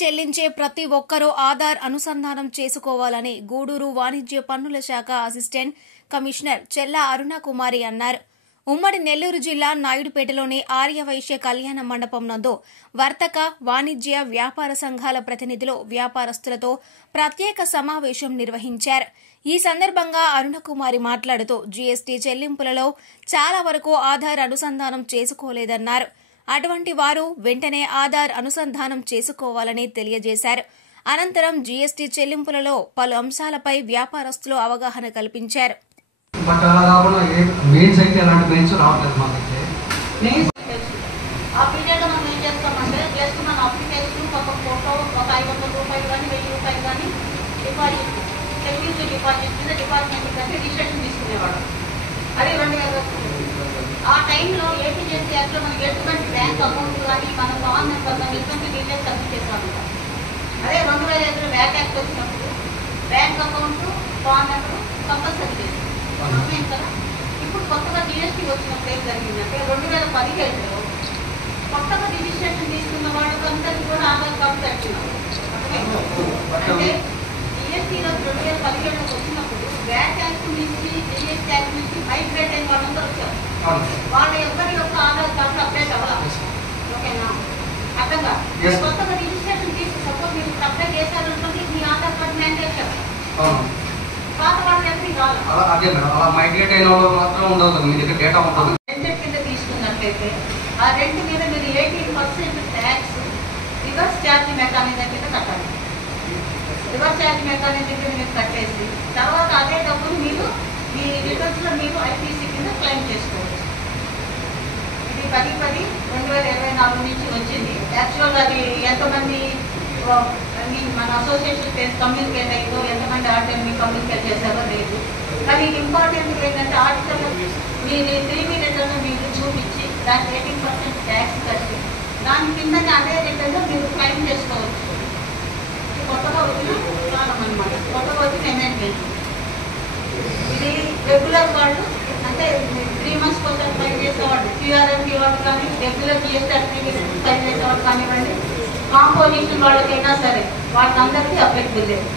చెల్లించే ప్రతి ఒక్కరూ ఆధార్ అనుసంధానం చేసుకోవాలని గూడూరు వాణిజ్య పన్నుల శాఖ అసిస్టెంట్ కమిషనర్ చెల్లా అరుణకుమారి అన్నారు. ఉమ్మడి నెల్లూరు జిల్లా నాయుడుపేటలోని ఆర్యవైశ్య కళ్యాణ మండపం నందు వర్తక, వాణిజ్య, వ్యాపార సంఘాల ప్రతినిధులు వ్యాపారస్తులతో ప్రత్యేక సమావేశం నిర్వహించారు. ఈ సందర్భంగా అరుణకుమారి మాట్లాడుతూ జీఎస్టీ చెల్లింపులలో చాలా వరకు ఆధార్ అనుసంధానం చేసుకోలేదన్నారు. అటువంటి వారు వెంటనే ఆధార్ అనుసంధానం చేసుకోవాలని తెలియజేశారు. అనంతరం జీఎస్టీ చెల్లింపులలో పలు అంశాలపై వ్యాపారస్తులు అవగాహన కల్పించారు. ఆ టైంలో ఏపీజెస్సీ యాక్ట్లో మనకి ఎటువంటి బ్యాంక్ అకౌంట్ కానీ మన ఫాన్ నెంబర్ కానీ ఎటువంటి డీటెయిల్స్ సబ్మిట్ చేస్తాము. అదే 2005 బ్యాంక్ యాక్ట్ వచ్చినప్పుడు bank account, fan number compulsory చేస్తాం కదా. ఇప్పుడు కొత్తగా జీఎస్టీ వచ్చినప్పుడు ఏం జరిగిందంటే 2017లో కొత్తగా రిజిస్ట్రేషన్ తీసుకున్న వాళ్ళకందరికీ కూడా ఆధార్ కార్డు పెట్టినారు. అంటే జీఎస్టీలో 2017 వచ్చినప్పుడు బ్యాంక్ యాక్ట్ నుంచి జీఎస్టీ యాక్ట్ నుంచి మైగ్రేట్ అయిన వాళ్ళందరూ వచ్చారు. వాళ్ళ ఎవరి యొక్క ఆధార్ కార్డు అప్డేట్ అవ్వాలి. ఓకేనా? అర్థంగా కొత్తగా రిజిస్ట్రేషన్ తీసి సపోజ్ మీరు అప్లై చేశారనుకోండి, మీ ఆధార్ కార్డు మ్యాండేట్ చేయాలి. పాత వాళ్ళు ఎవరికి రావాలి. రెంట్ కింద తీసుకున్నట్లయితే ఆ రెంట్ మీద మీరు 18% ట్యాక్స్ రివర్స్ ఛార్జ్ మెకానిజం కింద కట్టాలి. రివర్స్ ఛార్జ్ మెకానిజం కింద మీరు కట్టేసి తర్వాత అదే డబ్బులు మీరు మీ రిటర్న్స్ లో మీరు ఐటీసీ కింద క్లెయిమ్ చేసుకోవచ్చు. ఇది 10/10/2024 నుంచి వచ్చింది. యాక్చువల్గా అది ఎంతమంది మన అసోసియేషన్ కమ్యూనికేట్ అయ్యిందో, ఎంతమంది ఆర్డర్ మీ కమ్యూనికేట్ చేశారో లేదు. కానీ ఇంపార్టెంట్ ఏంటంటే ఆర్టికల్ మీ 3 రిటర్న్ మీరు చూపించి దానికి 18% ట్యాక్స్ కట్టి దాని కిందనే అదే రిటర్న్ మీరు క్లెయిమ్ చేసుకోవచ్చు. కొత్తగా వచ్చిన కాలం అనమాట, కొత్తగా వచ్చిన అమెండ్మెంట్. ఇది రెగ్యులర్ వాళ్ళు అంటే 3 months కోసం ఫైల్ చేసేవాళ్ళు, టీఆర్ఎంపీ వాళ్ళు కానీ, రెగ్యులర్ జిఎస్టీ అప్లికేషన్ ఫైల్ చేసేవాళ్ళు కానివ్వండి, కాంపోజిషన్ వాళ్ళకైనా సరే వాళ్ళందరికీ అప్లికబుల్ లేదు.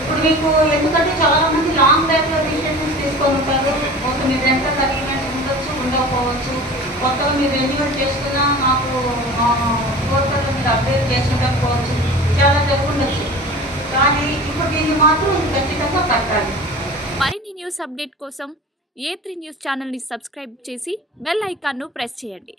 ఇప్పుడు మీకు ఎందుకంటే చాలా మంది లాంగ్ బ్యాక్ లో రిజిస్ట్రేషన్స్ తీసుకొని ఉంటారు. ఒక మీరు రెంటల్ అగ్రిమెంట్ ఉండొచ్చు, ఉండకపోవచ్చు. కొత్తగా మీరు రెన్యువల్ చేసుకున్నా మాకు కోర్టులో మీరు అప్డేట్ చేసుకుంటకపోవచ్చు, చాలా జరుగుండొచ్చు. కానీ ఇప్పుడు దీన్ని మాత్రం ఖచ్చితంగా కట్టాలి. మరిన్ని న్యూస్ అప్డేట్ కోసం A3 న్యూస్ ఛానల్ని సబ్స్క్రైబ్ చేసి బెల్ ఐకాన్ను ప్రెస్ చేయండి.